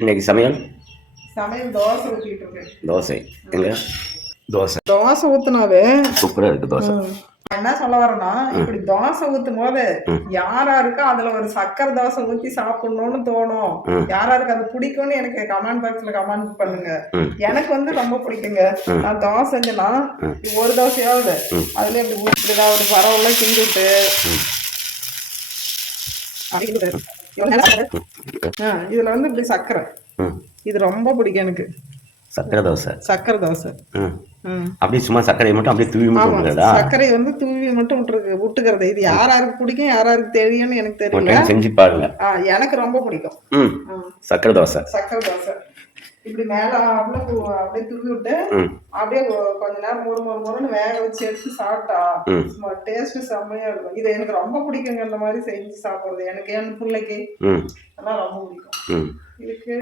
இன்னைக்கு சமையல் தோசை ஊற்றிட்டு இருக்கேன். தோசை எங்க தோசை ஊத்துனாவே சூப்பராக இருக்குது தோசை. என்ன சொல்ல வரேன்னா, இப்படி தோசை ஊத்தும் போது யாராருக்கு அதுல ஒரு சக்கரை தோசை ஊத்தி சாப்பிடணும்னு தோணும், யாராருக்கு அது பிடிக்கும்னு எனக்கு கமெண்ட் பாக்ஸ்ல கமெண்ட் பண்ணுங்க. எனக்கு வந்து ரொம்ப பிடிக்குங்க. நான் தோசை செஞ்சேன்னா ஒரு தோசையாவது அதுல இப்படி ஊற்றிதான் ஒரு பரவல கிண்டிட்டு இதுல வந்து இப்படி சக்கரை, இது ரொம்ப பிடிக்கும் எனக்கு. சக்கரை தோசை அப்படியே சும்மா சர்க்கரையை மட்டும் அப்படியே தூவி மட்டும் சர்க்கரையை வந்து தூவி மட்டும் விட்டுக்கிறது. இது யாராருக்கு பிடிக்கும் யாராருக்கு தெரியும்னு எனக்கு தெரியல. செஞ்சு பாருங்க. எனக்கு ரொம்ப பிடிக்கும் சக்கரை தோசை. இப்படி மேல அப்படியே தூவி விட்டு அப்படியே கொஞ்ச நேரம் முறுன்னு வேக வச்சு எடுத்து சாப்பிட்டா டேஸ்ட் செம்மையா இருக்கும். இது எனக்கு ரொம்ப பிடிக்குங்க. இந்த மாதிரி செஞ்சு சாப்பிடுறது எனக்கு என் பிள்ளைக்கு அதெல்லாம் ரொம்ப பிடிக்கும். இதுக்கு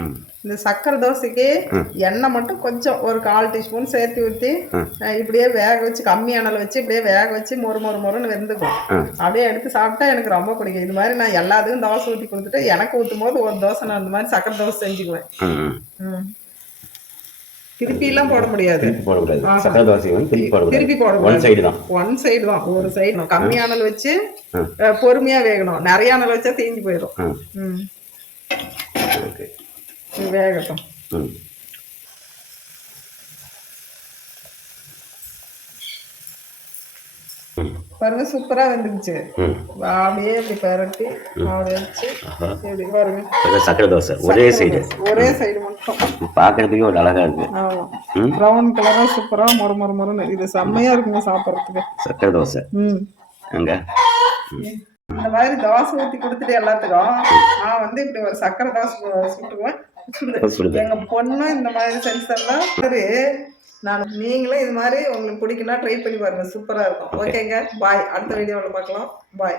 இந்த சக்கரை தோசைக்கு எண்ணெய் மட்டும் கொஞ்சம் ஒரு 1/4 டீஸ்பூன் சேர்த்து ஊற்றி இப்படியே வேக வச்சு கம்மியானல வச்சு இப்படியே வேக வச்சு மொறுன்னு வெந்துக்கும். அப்படியே எடுத்து சாப்பிட்டா எனக்கு ரொம்ப பிடிக்கும். இது மாதிரி நான் எல்லாத்துக்கும் தோசை ஊற்றி கொடுத்துட்டு எனக்கு ஊற்றும் போது ஒரு தோசை நான் இந்த மாதிரி சக்கரை தோசை செஞ்சுக்குவேன். திருப்பி எல்லாம் போட முடியாது. சக்கரை தோசை திருப்பி போட ஒன் சைடு தான். ஒரு சைடு கம்மியானல வச்சு பொறுமையா வேகணும். நிறைய அனல் வச்சா தீஞ்சு போயிடும். வேகட்டும். பாருங்க சூப்பரா வந்துருச்சு. அப்படியே இப்படி பரட்டி வச்சு இப்படி பாருங்க சக்கரை தோசை ஒரே சைடு மட்டும் பாக்குறதுக்கு ஒரு அழகா இருக்கு. ப்ரௌன் கலரா சூப்பரா மொறுன்னு இது செம்மையா இருக்குங்க சாப்பிடறதுக்கு. சக்கரை தோசை அங்க இந்த மாதிரி தோசை ஊத்தி கொடுத்துட்டு எல்லாத்துக்கும் நான் வந்து இப்படி ஒரு சக்கரை தோசை சுட்டுவேன். எங்க பொண்ணும் இந்த மாதிரி செஞ்சு தரலாம். சரி நீங்களும் இது மாதிரி உங்களுக்கு பிடிக்குன்னா ட்ரை பண்ணி பாருங்க. சூப்பரா இருக்கும். ஓகேங்க, பாய். அடுத்த வீடியோவில் பார்க்கலாம். பாய்.